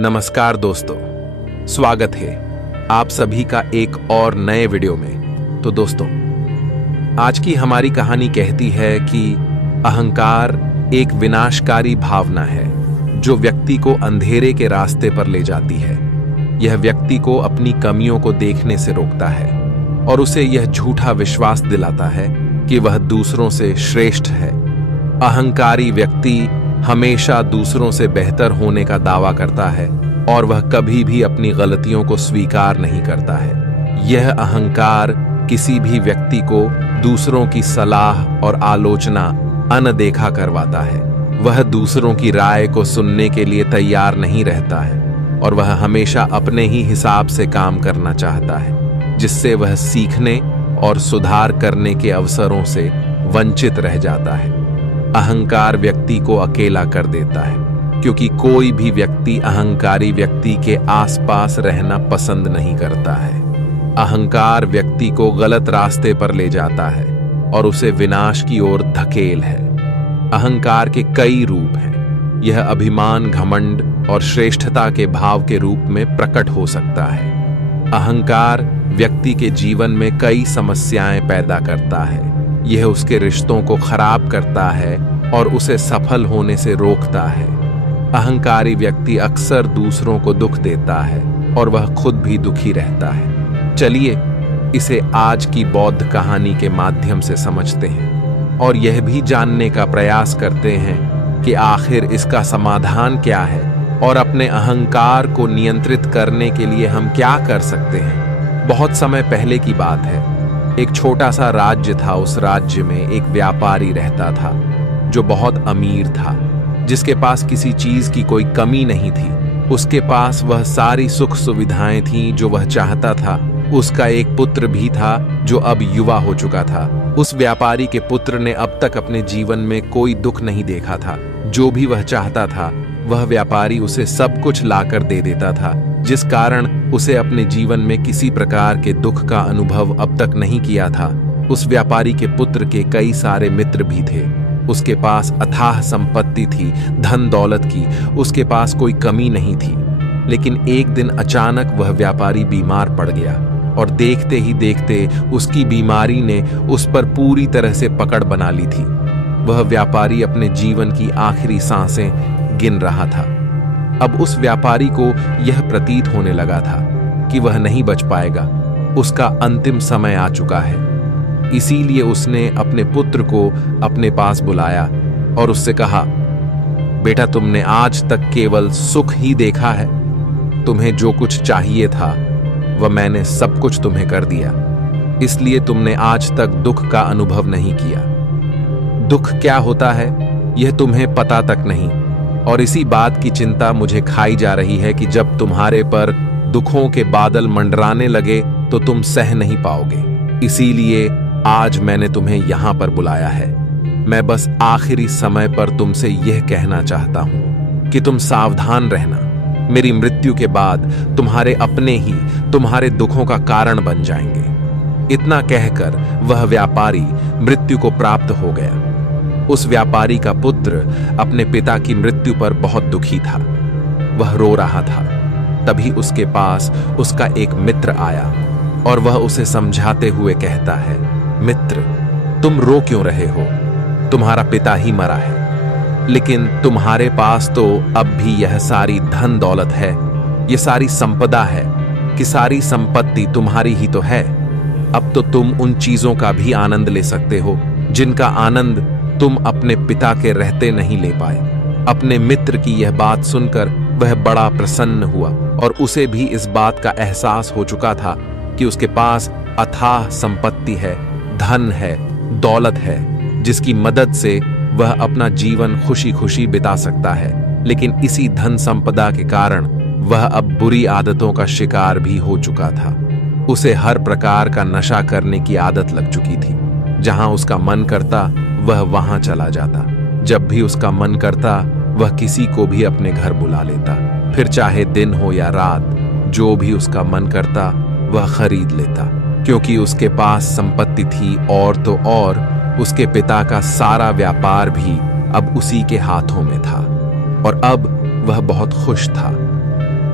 नमस्कार दोस्तों, स्वागत है आप सभी का एक और नए वीडियो में। तो दोस्तों, आज की हमारी कहानी कहती है कि अहंकार एक विनाशकारी भावना है जो व्यक्ति को अंधेरे के रास्ते पर ले जाती है। यह व्यक्ति को अपनी कमियों को देखने से रोकता है और उसे यह झूठा विश्वास दिलाता है कि वह दूसरों से श्रेष्ठ है। अहंकारी व्यक्ति हमेशा दूसरों से बेहतर होने का दावा करता है और वह कभी भी अपनी गलतियों को स्वीकार नहीं करता है। यह अहंकार किसी भी व्यक्ति को दूसरों की सलाह और आलोचना अनदेखा करवाता है। वह दूसरों की राय को सुनने के लिए तैयार नहीं रहता है और वह हमेशा अपने ही हिसाब से काम करना चाहता है, जिससे वह सीखने और सुधार करने के अवसरों से वंचित रह जाता है। अहंकार व्यक्ति को अकेला कर देता है क्योंकि कोई भी व्यक्ति अहंकारी व्यक्ति के आसपास रहना पसंद नहीं करता है। अहंकार व्यक्ति को गलत रास्ते पर ले जाता है और उसे विनाश की ओर धकेल है। अहंकार के कई रूप हैं। यह अभिमान, घमंड और श्रेष्ठता के भाव के रूप में प्रकट हो सकता है। अहंकार व्यक्ति के जीवन में कई समस्याएं पैदा करता है। यह उसके रिश्तों को खराब करता है और उसे सफल होने से रोकता है। अहंकारी व्यक्ति अक्सर दूसरों को दुख देता है और वह खुद भी दुखी रहता है। चलिए इसे आज की बौद्ध कहानी के माध्यम से समझते हैं और यह भी जानने का प्रयास करते हैं कि आखिर इसका समाधान क्या है और अपने अहंकार को नियंत्रित करने के लिए हम क्या कर सकते हैं। बहुत समय पहले की बात है। एक छोटा सा राज्य था। उस राज्य में एक व्यापारी रहता था जो बहुत अमीर था, जिसके पास किसी चीज की कोई कमी नहीं थी। उसके पास वह सारी सुख सुविधाएं थीं जो वह चाहता था। उसका एक पुत्र भी था जो अब युवा हो चुका था। उस व्यापारी के पुत्र ने अब तक अपने जीवन में कोई दुख नहीं देखा था। जो भी वह चाहता था वह व्यापारी उसे सब कुछ लाकर दे देता था, जिस कारण उसे अपने जीवन में किसी प्रकार के दुख का अनुभव अब तक नहीं किया था। उस व्यापारी के पुत्र के कई सारे मित्र भी थे। उसके पास अथाह संपत्ति थी, धन दौलत की उसके पास कोई कमी नहीं थी। लेकिन एक दिन अचानक वह व्यापारी बीमार पड़ गया और देखते ही देखते उसकी बीमारी ने उस पर पूरी तरह से पकड़ बना ली थी। वह व्यापारी अपने जीवन की आखिरी सांसें गिन रहा था। अब उस व्यापारी को यह प्रतीत होने लगा था कि वह नहीं बच पाएगा। उसका अंतिम समय आ चुका है। इसीलिए उसने अपने पुत्र को अपने पास बुलाया और उससे कहा, बेटा, तुमने आज तक केवल सुख ही देखा है। तुम्हें जो कुछ चाहिए था वह मैंने सब कुछ तुम्हें कर दिया, इसलिए तुमने आज तक दुख का अनुभव नहीं किया। दुख क्या होता है यह तुम्हें पता तक नहीं, और इसी बात की चिंता मुझे खाई जा रही है कि जब तुम्हारे पर दुखों के बादल मंडराने लगे तो तुम सह नहीं पाओगे। इसीलिए आज मैंने तुम्हें यहां पर बुलाया है। मैं बस आखिरी समय पर तुमसे यह कहना चाहता हूं कि तुम सावधान रहना। मेरी मृत्यु के बाद तुम्हारे अपने ही तुम्हारे दुखों का कारण बन जाएंगे। इतना कहकर वह व्यापारी मृत्यु को प्राप्त हो गया। उस व्यापारी का पुत्र अपने पिता की मृत्यु पर बहुत दुखी था। वह रो रहा था। तभी उसके पास उसका एक मित्र आया और वह उसे समझाते हुए कहता है, मित्र, तुम रो क्यों रहे हो? तुम्हारा पिता ही मरा है, लेकिन तुम्हारे पास तो अब भी यह सारी धन दौलत है, यह सारी संपदा है कि सारी संपत्ति तुम्हारी ही तो है। अब तो तुम उन चीजों का भी आनंद ले सकते हो जिनका आनंद तुम अपने पिता के रहते नहीं ले पाए। अपने मित्र की यह बात सुनकर वह बड़ा प्रसन्न हुआ और उसे भी इस बात का एहसास हो चुका था कि उसके पास अथाह संपत्ति है, धन है, दौलत है, जिसकी मदद से वह अपना जीवन खुशी खुशी बिता सकता है। लेकिन इसी धन संपदा के कारण वह अब बुरी आदतों का शिकार भी हो चुका था। उसे हर प्रकार का नशा करने की आदत लग चुकी थी। जहां उसका मन करता वह वहां चला जाता। जब भी उसका मन करता वह किसी को भी अपने घर बुला लेता। फिर चाहे दिन हो या रात, जो भी उसका मन करता वह खरीद लेता, क्योंकि उसके पास संपत्ति थी। और तो और उसके पिता का सारा व्यापार भी अब उसी के हाथों में था और अब वह बहुत खुश था।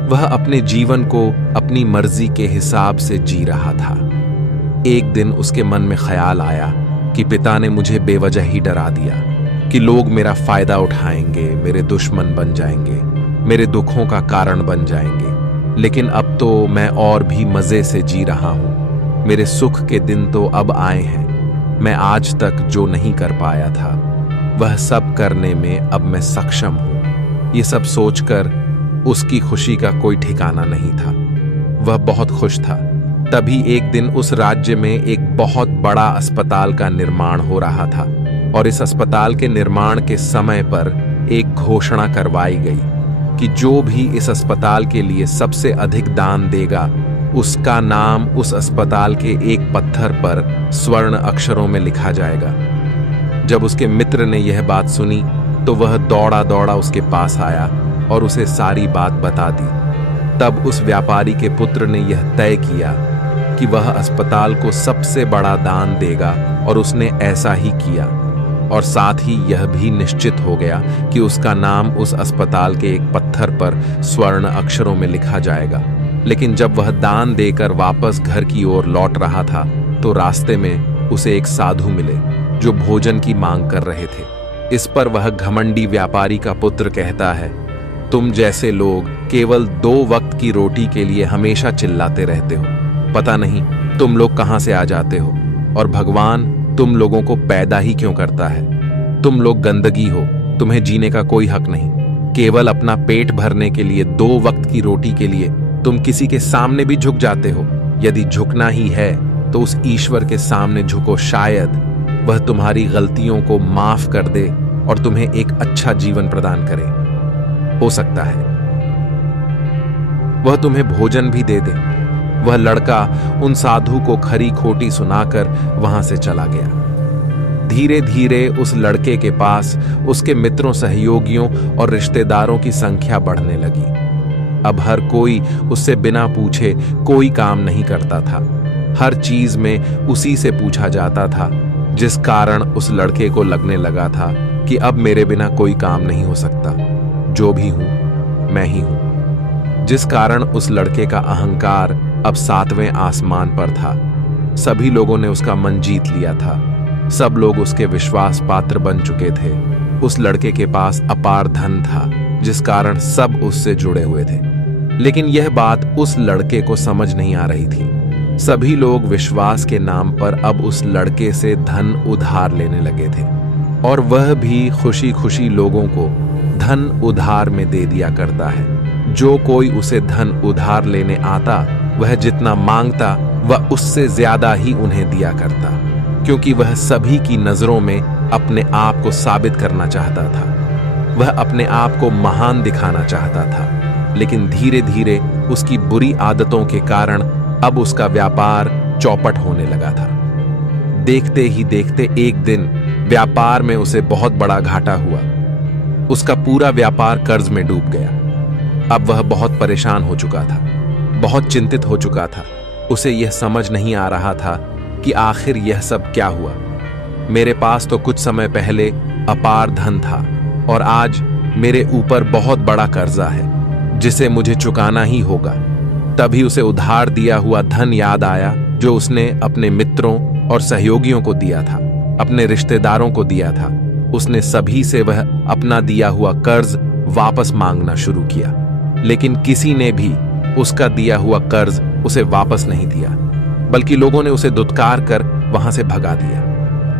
वह अपने जीवन को अपनी मर्जी के हिसाब से जी रहा था। एक दिन उसके मन में ख्याल आया कि पिता ने मुझे बेवजह ही डरा दिया कि लोग मेरा फायदा उठाएंगे, मेरे दुश्मन बन जाएंगे, मेरे दुखों का कारण बन जाएंगे। लेकिन अब तो मैं और भी मजे से जी रहा हूं। मेरे सुख के दिन तो अब आए हैं। मैं आज तक जो नहीं कर पाया था वह सब करने में अब मैं सक्षम हूं। ये सब सोचकर उसकी खुशी का कोई ठिकाना नहीं था। वह बहुत खुश था। तभी एक दिन उस राज्य में एक बहुत बड़ा अस्पताल का निर्माण हो रहा था और इस अस्पताल के निर्माण के समय पर एक घोषणा करवाई गई कि जो भी इस अस्पताल के लिए सबसे अधिक दान देगा उसका नाम उस अस्पताल के एक पत्थर पर स्वर्ण अक्षरों में लिखा जाएगा। जब उसके मित्र ने यह बात सुनी तो वह दौड़ा दौड़ा उसके पास आया और उसे सारी बात बता दी। तब उस व्यापारी के पुत्र ने यह तय किया कि वह अस्पताल को सबसे बड़ा दान देगा और उसने ऐसा ही किया। और साथ ही यह भी निश्चित हो गया कि उसका नाम उस अस्पताल के एक पत्थर पर स्वर्ण अक्षरों में लिखा जाएगा। लेकिन जब वह दान देकर वापस घर की ओर लौट रहा था तो रास्ते में उसे एक साधु मिले जो भोजन की मांग कर रहे थे। इस पर वह घमंडी व्यापारी का पुत्र कहता है, तुम जैसे लोग केवल 2 वक्त की रोटी के लिए हमेशा चिल्लाते रहते हो। पता नहीं तुम लोग कहां से आ जाते हो और भगवान तुम लोगों को पैदा ही क्यों करता है। तुम लोग गंदगी हो, तुम्हें जीने का कोई हक नहीं। केवल अपना पेट भरने के लिए 2 वक्त की रोटी के लिए तुम किसी के सामने भी झुक जाते हो। यदि झुकना ही है तो उस ईश्वर के सामने झुको, शायद वह तुम्हारी गलतियों को माफ कर दे और तुम्हें एक अच्छा जीवन प्रदान करे। हो सकता है वह तुम्हें भोजन भी दे दे। वह लड़का उन साधु को खरी खोटी सुनाकर वहां से चला गया। धीरे धीरे उस लड़के के पास उसके मित्रों, सहयोगियों और रिश्तेदारों की संख्या बढ़ने लगी। अब हर कोई उससे बिना पूछे कोई काम नहीं करता था। हर चीज में उसी से पूछा जाता था, जिस कारण उस लड़के को लगने लगा था कि अब मेरे बिना कोई काम नहीं हो सकता। जो भी हूं मैं ही हूं। जिस कारण उस लड़के का अहंकार अब 7वें आसमान पर था। सभी लोगों ने उसका मन जीत लिया था। सब लोग उसके विश्वास पात्र बन चुके थे। उस लड़के के पास अपार धन था, जिस कारण सब उससे जुड़े हुए थे। लेकिन यह बात उस लड़के को समझ नहीं आ रही थी। सभी लोग विश्वास के नाम पर अब उस लड़के से धन उधार लेने लगे थे और वह भी खुशी खुशी लोगों को धन उधार में दे दिया करता है। जो कोई उसे धन उधार लेने आता वह जितना मांगता वह उससे ज्यादा ही उन्हें दिया करता, क्योंकि वह सभी की नजरों में अपने आप को साबित करना चाहता था। वह अपने आप को महान दिखाना चाहता था। लेकिन धीरे धीरे उसकी बुरी आदतों के कारण अब उसका व्यापार चौपट होने लगा था। देखते ही देखते एक दिन व्यापार में उसे बहुत बड़ा घाटा हुआ। उसका पूरा व्यापार कर्ज में डूब गया। अब वह बहुत परेशान हो चुका था, बहुत चिंतित हो चुका था। उसे यह समझ नहीं आ रहा था कि आखिर यह सब क्या हुआ। मेरे पास तो कुछ समय पहले अपार धन था और आज मेरे ऊपर बहुत बड़ा कर्जा है जिसे मुझे चुकाना ही होगा। तभी उसे उधार दिया हुआ धन याद आया जो उसने अपने मित्रों और सहयोगियों को दिया था, अपने रिश्तेदारों को दिया था। उसने सभी से वह अपना दिया हुआ कर्ज वापस मांगना शुरू किया, लेकिन किसी ने भी उसका दिया हुआ कर्ज उसे वापस नहीं दिया, बल्कि लोगों ने उसे दुत्कार कर वहां से भगा दिया।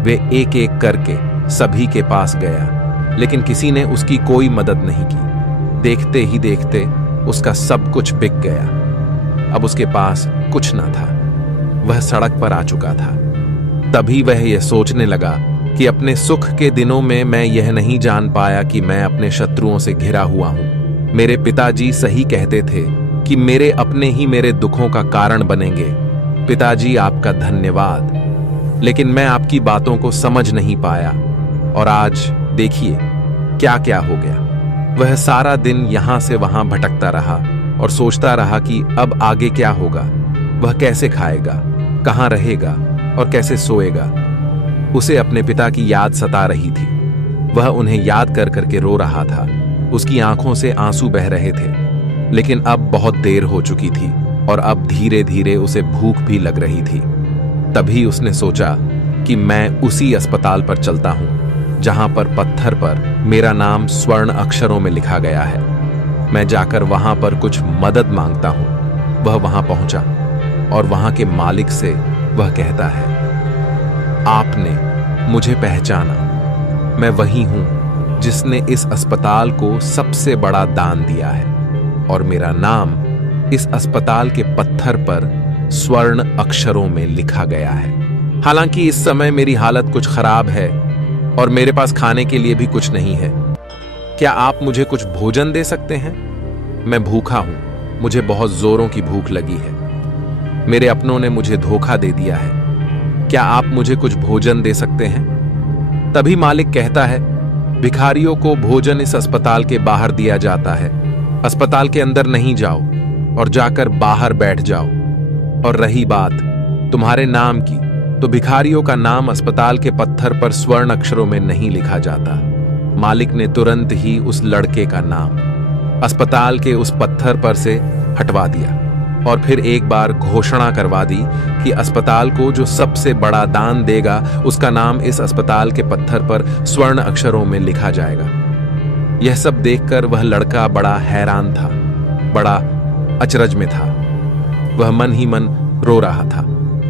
वे एक एक करके सभी के पास गया, लेकिन किसी ने उसकी कोई मदद नहीं की। देखते ही देखते उसका सब कुछ बिक गया। अब उसके पास कुछ ना था। वह सड़क पर आ चुका था। तभी वह यह सोचने लगा कि अपने सुख के दिनों में मैं यह नहीं जान पाया कि मैं अपने शत्रुओं से घिरा हुआ हूं। मेरे पिताजी सही कहते थे कि मेरे अपने ही मेरे दुखों का कारण बनेंगे। पिताजी, आपका धन्यवाद। लेकिन मैं आपकी बातों को समझ नहीं पाया और आज देखिए क्या क्या हो गया। वह सारा दिन यहां से वहां भटकता रहा और सोचता रहा कि अब आगे क्या होगा। वह कैसे खाएगा, कहां रहेगा और कैसे सोएगा। उसे अपने पिता की याद सता रही थी। वह उन्हें याद कर करके रो रहा था। उसकी आंखों से आंसू बह रहे थे। लेकिन अब बहुत देर हो चुकी थी और अब धीरे धीरे उसे भूख भी लग रही थी। तभी उसने सोचा कि मैं उसी अस्पताल पर चलता हूं जहां पर पत्थर पर मेरा नाम स्वर्ण अक्षरों में लिखा गया है। मैं जाकर वहां पर कुछ मदद मांगता हूं। वह वहां पहुंचा और वहां के मालिक से वह कहता है, आपने मुझे पहचाना। मैं वही हूं जिसने इस अस्पताल को सबसे बड़ा दान दिया है और मेरा नाम इस अस्पताल के पत्थर पर स्वर्ण अक्षरों में लिखा गया है। हालांकि इस समय मेरी हालत कुछ खराब है और मेरे पास खाने के लिए भी कुछ नहीं है। क्या आप मुझे कुछ भोजन दे सकते हैं? मैं भूखा हूं, मुझे बहुत जोरों की भूख लगी है। मेरे अपनों ने मुझे धोखा दे दिया है। क्या आप मुझे कुछ भोजन दे सकते हैं? तभी मालिक कहता है, भिखारियों को भोजन इस अस्पताल के बाहर दिया जाता है। अस्पताल के अंदर नहीं जाओ और जाकर बाहर बैठ जाओ। और रही बात तुम्हारे नाम की, तो भिखारियों का नाम अस्पताल के पत्थर पर स्वर्ण अक्षरों में नहीं लिखा जाता। मालिक ने तुरंत ही उस लड़के का नाम अस्पताल के उस पत्थर पर से हटवा दिया और फिर एक बार घोषणा करवा दी कि अस्पताल को जो सबसे बड़ा दान देगा उसका नाम इस अस्पताल के पत्थर पर स्वर्ण अक्षरों में लिखा जाएगा। यह सब देखकर वह लड़का बड़ा हैरान था, बड़ा अचरज में था। वह मन ही मन रो रहा था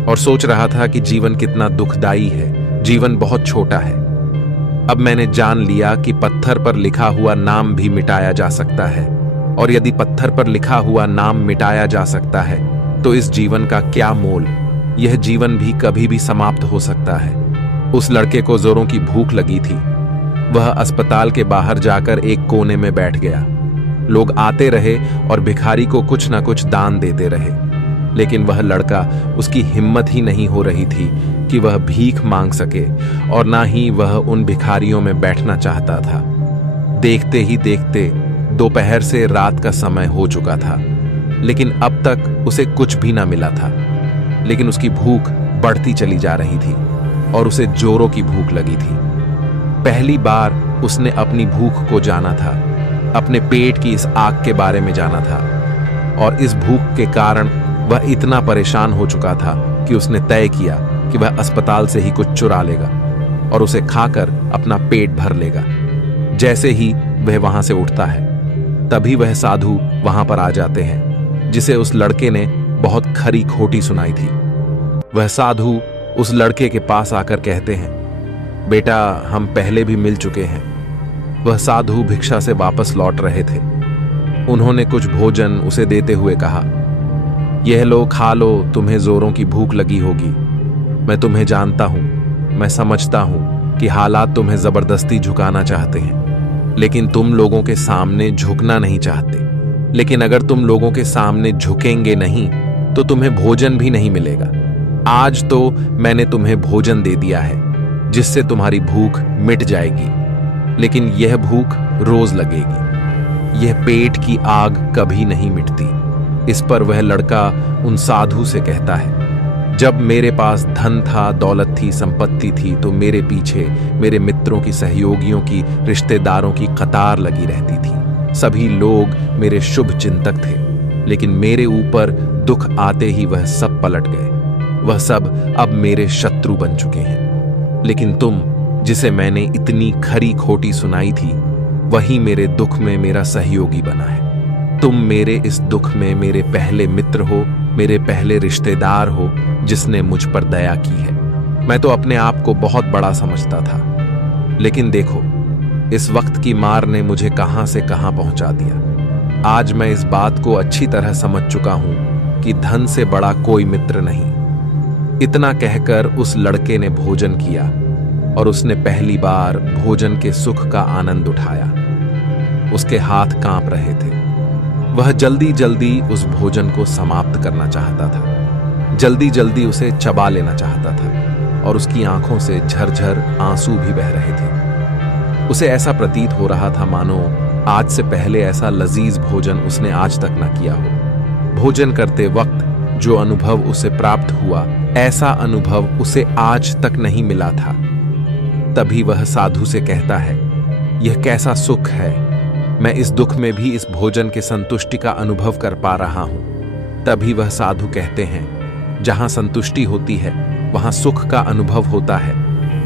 और सोच रहा था कि जीवन कितना दुखदाई है, जीवन बहुत छोटा है। अब मैंने जान लिया कि पत्थर पर लिखा हुआ नाम भी मिटाया जा सकता है, और यदि पत्थर पर लिखा हुआ नाम मिटाया जा सकता है तो इस जीवन का क्या मोल। यह जीवन भी कभी भी समाप्त हो सकता है। उस लड़के को जोरों की भूख लगी थी। वह अस्पताल के बाहर जाकर एक कोने में बैठ गया। लोग आते रहे और भिखारी को कुछ ना कुछ दान देते रहे, लेकिन वह लड़का, उसकी हिम्मत ही नहीं हो रही थी कि वह भीख मांग सके, और ना ही वह उन भिखारियों में बैठना चाहता था। देखते ही देखते दोपहर से रात का समय हो चुका था, लेकिन अब तक उसे कुछ भी ना मिला था। लेकिन उसकी भूख बढ़ती चली जा रही थी और उसे जोरों की भूख लगी थी। पहली बार उसने अपनी भूख को जाना था, अपने पेट की इस आग के बारे में जाना था, और इस भूख के कारण वह इतना परेशान हो चुका था कि उसने तय किया कि वह अस्पताल से ही कुछ चुरा लेगा और उसे खाकर अपना पेट भर लेगा। जैसे ही वह वहां से उठता है, तभी वह साधु वहां पर आ जाते हैं जिसे उस लड़के ने बहुत खरी खोटी सुनाई थी। वह साधु उस लड़के के पास आकर कहते हैं, बेटा, हम पहले भी मिल चुके हैं। वह साधु भिक्षा से वापस लौट रहे थे। उन्होंने कुछ भोजन उसे देते हुए कहा, यह लो, खा लो, तुम्हें जोरों की भूख लगी होगी। मैं तुम्हें जानता हूं, मैं समझता हूं कि हालात तुम्हें जबरदस्ती झुकाना चाहते हैं, लेकिन तुम लोगों के सामने झुकना नहीं चाहते। लेकिन अगर तुम लोगों के सामने झुकेंगे नहीं तो तुम्हें भोजन भी नहीं मिलेगा। आज तो मैंने तुम्हें भोजन दे दिया है जिससे तुम्हारी भूख मिट जाएगी, लेकिन यह भूख रोज लगेगी। यह पेट की आग कभी नहीं मिटती। इस पर वह लड़का उन साधु से कहता है, जब मेरे पास धन था, दौलत थी, संपत्ति थी, तो मेरे पीछे मेरे मित्रों की, सहयोगियों की, रिश्तेदारों की कतार लगी रहती थी। सभी लोग मेरे शुभ चिंतक थे, लेकिन मेरे ऊपर दुख आते ही वह सब पलट गए। वह सब अब मेरे शत्रु बन चुके हैं। लेकिन तुम, जिसे मैंने इतनी खरी खोटी सुनाई थी, वही मेरे दुख में मेरा सहयोगी बना है। तुम मेरे इस दुख में मेरे पहले मित्र हो, मेरे पहले रिश्तेदार हो जिसने मुझ पर दया की है। मैं तो अपने आप को बहुत बड़ा समझता था, लेकिन देखो, इस वक्त की मार ने मुझे कहां से कहां पहुंचा दिया। आज मैं इस बात को अच्छी तरह समझ चुका हूं कि धन से बड़ा कोई मित्र नहीं। इतना कहकर उस लड़के ने भोजन किया और उसने पहली बार भोजन के सुख का आनंद उठाया। उसके हाथ कांप रहे थे। वह जल्दी जल्दी उस भोजन को समाप्त करना चाहता था, जल्दी जल्दी उसे चबा लेना चाहता था, और उसकी आंखों से झरझर आंसू भी बह रहे थे। उसे ऐसा प्रतीत हो रहा था मानो आज से पहले ऐसा लजीज भोजन उसने आज तक न किया हो। भोजन करते वक्त जो अनुभव उसे प्राप्त हुआ, ऐसा अनुभव उसे आज तक नहीं मिला था। तभी वह साधु से कहता है, यह कैसा सुख है, मैं इस दुख में भी इस भोजन के संतुष्टि का अनुभव कर पा रहा हूं। तभी वह साधु कहते हैं, जहां संतुष्टि होती है वहां सुख का अनुभव होता है,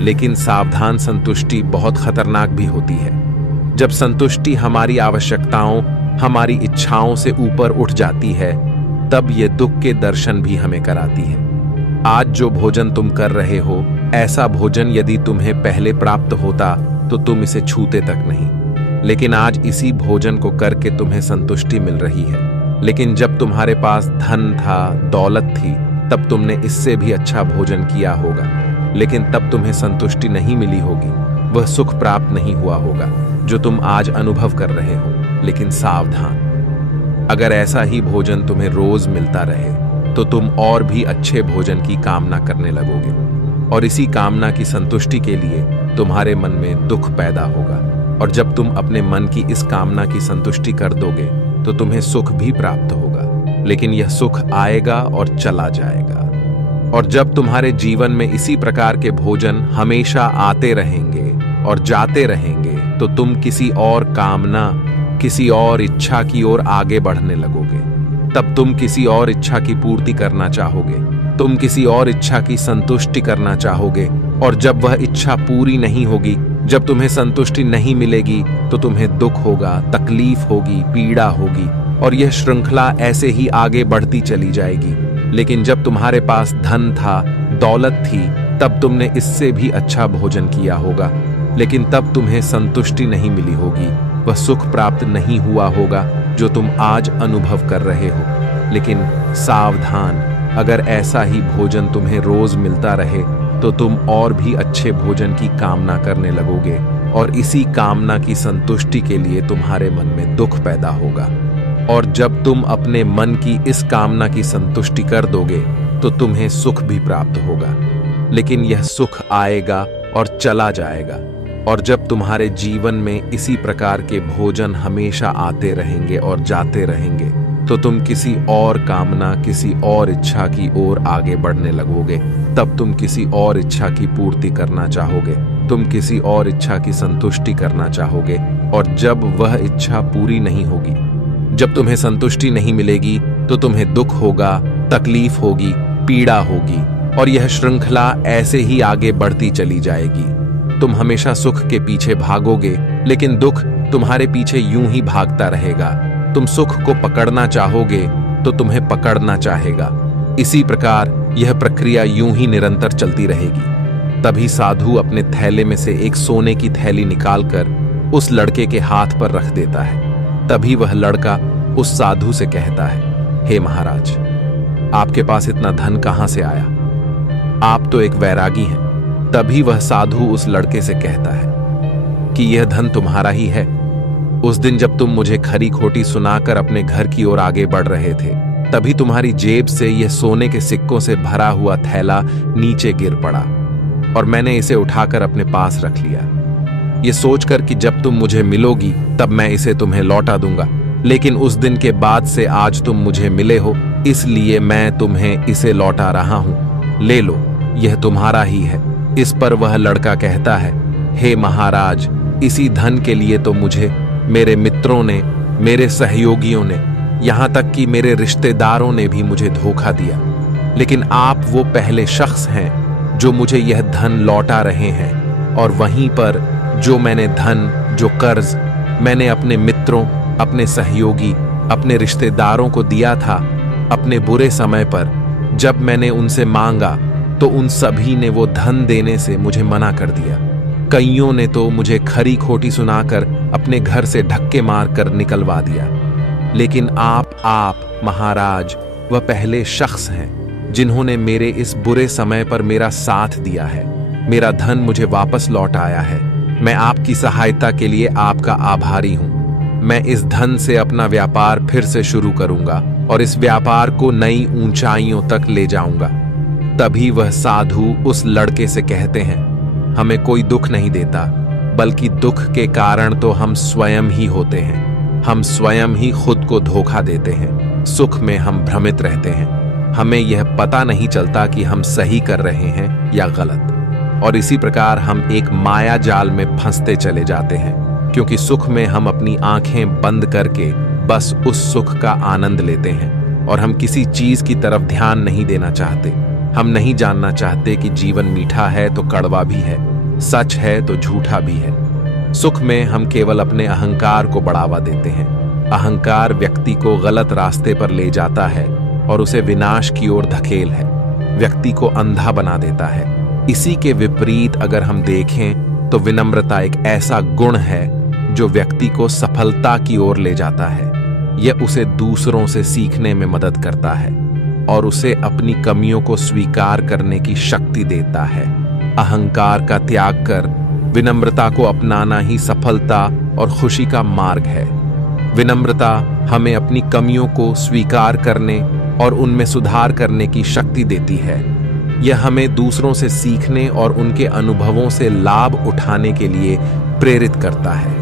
लेकिन सावधान संतुष्टि बहुत खतरनाक भी होती है। जब संतुष्टि हमारी आवश्यकताओं, हमारी इच्छाओं से ऊपर उठ जाती है, तब ये दुख के दर्शन भी हमें कराती है। आज जो भोजन तुम कर रहे हो, ऐसा भोजन यदि तुम्हें पहले प्राप्त होता तो तुम इसे छूते तक नहीं, लेकिन आज इसी भोजन को करके तुम्हें संतुष्टि मिल रही है। लेकिन जब तुम्हारे पास धन था, दौलत थी, तब तुमने इससे भी अच्छा भोजन किया होगा, लेकिन तब तुम्हें संतुष्टि नहीं मिली होगी, वह सुख प्राप्त नहीं हुआ होगा जो तुम आज अनुभव कर रहे हो। लेकिन सावधान, अगर ऐसा ही भोजन तुम्हें रोज मिलता रहे तो तुम और भी अच्छे भोजन की कामना करने लगोगे, और इसी कामना की संतुष्टि के लिए तुम्हारे मन में दुख पैदा होगा। और जब तुम अपने मन की इस कामना की संतुष्टि कर दोगे तो तुम्हें सुख भी प्राप्त होगा, लेकिन यह सुख आएगा और चला जाएगा। और जब तुम्हारे जीवन में इसी प्रकार के भोजन हमेशा आते रहेंगे और जाते रहेंगे तो तुम किसी और कामना, किसी और इच्छा की ओर आगे बढ़ने लगोगे। तब तुम किसी और इच्छा की पूर्ति करना चाहोगे, तुम किसी और इच्छा की संतुष्टि करना चाहोगे, और जब वह इच्छा पूरी नहीं होगी, जब तुम्हें संतुष्टि नहीं मिलेगी, तो तुम्हें दुख होगा, तकलीफ होगी, पीड़ा होगी, और यह श्रृंखला ऐसे ही आगे बढ़ती चली जाएगी। लेकिन जब तुम्हारे पास धन था, दौलत थी, तब तुमने इससे भी अच्छा भोजन किया होगा, लेकिन तब तुम्हें संतुष्टि नहीं मिली होगी, वह सुख प्राप्त नहीं हुआ होगा जो तुम आज अनुभव कर रहे हो। लेकिन सावधान, अगर ऐसा ही भोजन तुम्हें रोज मिलता रहे तो तुम और भी अच्छे भोजन की कामना करने लगोगे, और इसी कामना की संतुष्टि के लिए तुम्हारे मन में दुख पैदा होगा। और जब तुम अपने मन की इस कामना की संतुष्टि कर दोगे तो तुम्हें सुख भी प्राप्त होगा, लेकिन यह सुख आएगा और चला जाएगा। और जब तुम्हारे जीवन में इसी प्रकार के भोजन हमेशा आते रहेंगे और जाते रहेंगे तो तुम किसी और कामना, किसी और इच्छा की ओर आगे बढ़ने लगोगे। तब तुम किसी और इच्छा की पूर्ति करना चाहोगे, तुम किसी और इच्छा की संतुष्टि करना चाहोगे, और जब वह इच्छा पूरी नहीं होगी, जब तुम्हें संतुष्टि नहीं मिलेगी, तो तुम्हें दुख होगा, तकलीफ होगी, पीड़ा होगी, और यह श्रृंखला ऐसे ही आगे बढ़ती चली जाएगी। तुम हमेशा सुख के पीछे भागोगे, लेकिन दुख तुम्हारे पीछे यूं ही भागता रहेगा। तुम सुख को पकड़ना चाहोगे तो तुम्हें पकड़ना चाहेगा। इसी प्रकार यह प्रक्रिया यूं ही निरंतर चलती रहेगी। तभी साधु अपने थैले में से एक सोने की थैली निकालकर उस लड़के के हाथ पर रख देता है। तभी वह लड़का उस साधु से कहता है, हे महाराज, आपके पास इतना धन कहां से आया? आप तो एक वैरागी हैं। तभी वह साधु उस लड़के से कहता है कि यह धन तुम्हारा ही है। उस दिन जब तुम मुझे खरी खोटी सुनाकर अपने घर की ओर आगे बढ़ रहे थे, तभी तुम्हारी जेब से यह सोने के सिक्कों से भरा हुआ थैला नीचे गिर पड़ा, और मैंने इसे उठाकर अपने पास रख लिया, ये सोचकर कि जब तुम मुझे मिलोगी तब मैं इसे तुम्हें लौटा दूंगा। लेकिन उस दिन के बाद से आज तुम मुझे मिले हो, इसलिए मैं तुम्हें इसे लौटा रहा हूं। ले लो, यह तुम्हारा ही है। इस पर वह लड़का कहता है, हे महाराज, इसी धन के लिए तो मुझे मेरे मित्रों ने, मेरे सहयोगियों ने, यहां तक कि मेरे रिश्तेदारों ने भी मुझे धोखा दिया, लेकिन आप वो पहले शख्स हैं जो मुझे यह धन लौटा रहे हैं। और वहीं पर जो मैंने धन, जो कर्ज मैंने अपने मित्रों, अपने सहयोगी, अपने रिश्तेदारों को दिया था, अपने बुरे समय पर जब मैंने उनसे मांगा तो उन सभी ने वो धन देने से मुझे मना कर दिया। कईयों ने तो मुझे खरी खोटी सुनाकर अपने घर से धक्के मारकर निकलवा दिया। लेकिन आप महाराज, वह पहले शख्स हैं जिन्होंने मेरे इस बुरे समय पर मेरा साथ दिया है, मेरा धन मुझे वापस लौट आया है। मैं आपकी सहायता के लिए आपका आभारी हूं। मैं इस धन से अपना व्यापार फिर से शुरू करूंगा और इस व्यापार को नई ऊंचाइयों तक ले जाऊंगा। तभी वह साधु उस लड़के से कहते हैं, हमें कोई दुख नहीं देता, बल्कि दुख के कारण तो हम स्वयं ही होते हैं। हम स्वयं ही खुद को धोखा देते हैं। सुख में हम भ्रमित रहते हैं। हमें यह पता नहीं चलता कि हम सही कर रहे हैं या गलत, और इसी प्रकार हम एक माया जाल में फंसते चले जाते हैं। क्योंकि सुख में हम अपनी आंखें बंद करके बस उस सुख का आनंद लेते हैं और हम किसी चीज की तरफ ध्यान नहीं देना चाहते। हम नहीं जानना चाहते कि जीवन मीठा है तो कड़वा भी है, सच है तो झूठा भी है। सुख में हम केवल अपने अहंकार को बढ़ावा देते हैं। अहंकार व्यक्ति को गलत रास्ते पर ले जाता है और उसे विनाश की ओर धकेल है, व्यक्ति को अंधा बना देता है। इसी के विपरीत अगर हम देखें तो विनम्रता एक ऐसा गुण है जो व्यक्ति को सफलता की ओर ले जाता है। यह उसे दूसरों से सीखने में मदद करता है और उसे अपनी कमियों को स्वीकार करने की शक्ति देता है। अहंकार का त्याग कर विनम्रता को अपनाना ही सफलता और खुशी का मार्ग है। विनम्रता हमें अपनी कमियों को स्वीकार करने और उनमें सुधार करने की शक्ति देती है। यह हमें दूसरों से सीखने और उनके अनुभवों से लाभ उठाने के लिए प्रेरित करता है।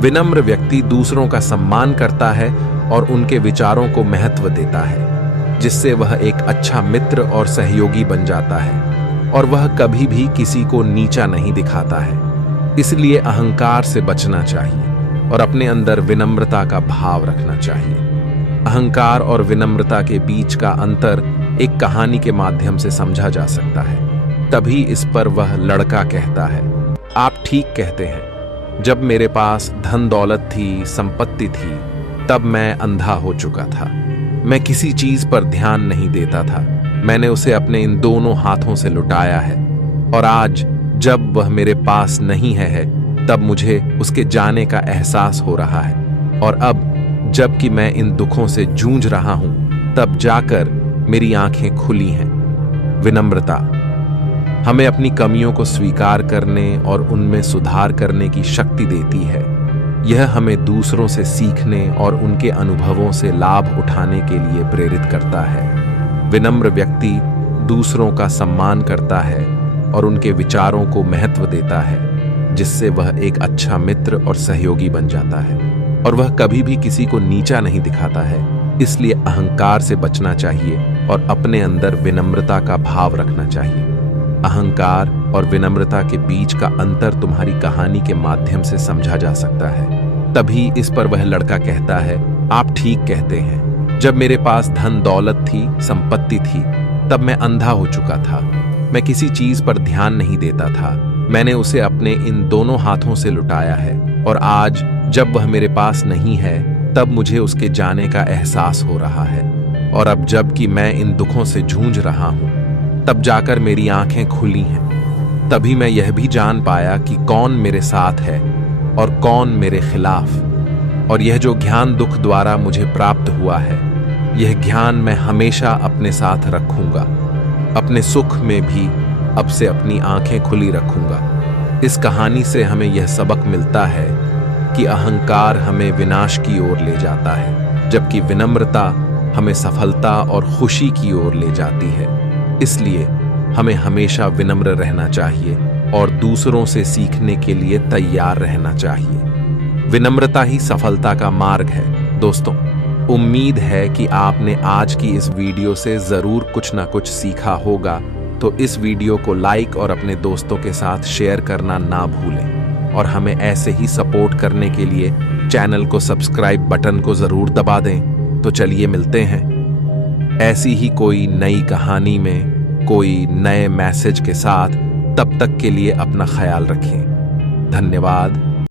विनम्र व्यक्ति दूसरों का सम्मान करता है और उनके विचारों को महत्व देता है, जिससे वह एक अच्छा मित्र और सहयोगी बन जाता है और वह कभी भी किसी को नीचा नहीं दिखाता है। इसलिए अहंकार से बचना चाहिए और अपने अंदर विनम्रता का भाव रखना चाहिए। अहंकार और विनम्रता के बीच का अंतर एक कहानी के माध्यम से समझा जा सकता है। तभी इस पर वह लड़का कहता है, आप ठीक कहते हैं, जब मेरे पास धन दौलत थी, संपत्ति थी, तब मैं अंधा हो चुका था। मैं किसी चीज पर ध्यान नहीं देता था। मैंने उसे अपने इन दोनों हाथों से लुटाया है और आज जब वह मेरे पास नहीं है तब मुझे उसके जाने का एहसास हो रहा है। और अब जबकि मैं इन दुखों से जूझ रहा हूं, तब जाकर मेरी आंखें खुली हैं। विनम्रता हमें अपनी कमियों को स्वीकार करने और उनमें सुधार करने की शक्ति देती है। यह हमें दूसरों से सीखने और उनके अनुभवों से लाभ उठाने के लिए प्रेरित करता है। विनम्र व्यक्ति दूसरों का सम्मान करता है और उनके विचारों को महत्व देता है, जिससे वह एक अच्छा मित्र और सहयोगी बन जाता है और वह कभी भी किसी को नीचा नहीं दिखाता है। इसलिए अहंकार से बचना चाहिए और अपने अंदर विनम्रता का भाव रखना चाहिए। अहंकार और विनम्रता के बीच का अंतर तुम्हारी कहानी के माध्यम से समझा जा सकता है। तभी इस पर वह लड़का कहता है, आप ठीक कहते हैं, जब मेरे पास धन दौलत थी, संपत्ति थी, तब मैं अंधा हो चुका था। मैं किसी चीज पर ध्यान नहीं देता था। मैंने उसे अपने इन दोनों हाथों से लुटाया है और आज जब वह मेरे पास नहीं है तब मुझे उसके जाने का एहसास हो रहा है। और अब जबकि मैं इन दुखों से जूझ रहा हूं, तब जाकर मेरी आंखें खुली हैं। तभी मैं यह भी जान पाया कि कौन मेरे साथ है और कौन मेरे खिलाफ। और यह जो ज्ञान दुख द्वारा मुझे प्राप्त हुआ है, यह ज्ञान मैं हमेशा अपने साथ रखूंगा। अपने सुख में भी अब से अपनी आंखें खुली रखूंगा। इस कहानी से हमें यह सबक मिलता है कि अहंकार हमें विनाश की ओर ले जाता है, जबकि विनम्रता हमें सफलता और खुशी की ओर ले जाती है। इसलिए हमें हमेशा विनम्र रहना चाहिए और दूसरों से सीखने के लिए तैयार रहना चाहिए। विनम्रता ही सफलता का मार्ग है। दोस्तों, उम्मीद है कि आपने आज की इस वीडियो से जरूर कुछ ना कुछ सीखा होगा। तो इस वीडियो को लाइक और अपने दोस्तों के साथ शेयर करना ना भूलें और हमें ऐसे ही सपोर्ट करने के लिए चैनल को सब्सक्राइब बटन को जरूर दबा दें। तो चलिए मिलते हैं ऐसी ही कोई नई कहानी में कोई नए मैसेज के साथ। तब तक के लिए अपना ख्याल रखें। धन्यवाद।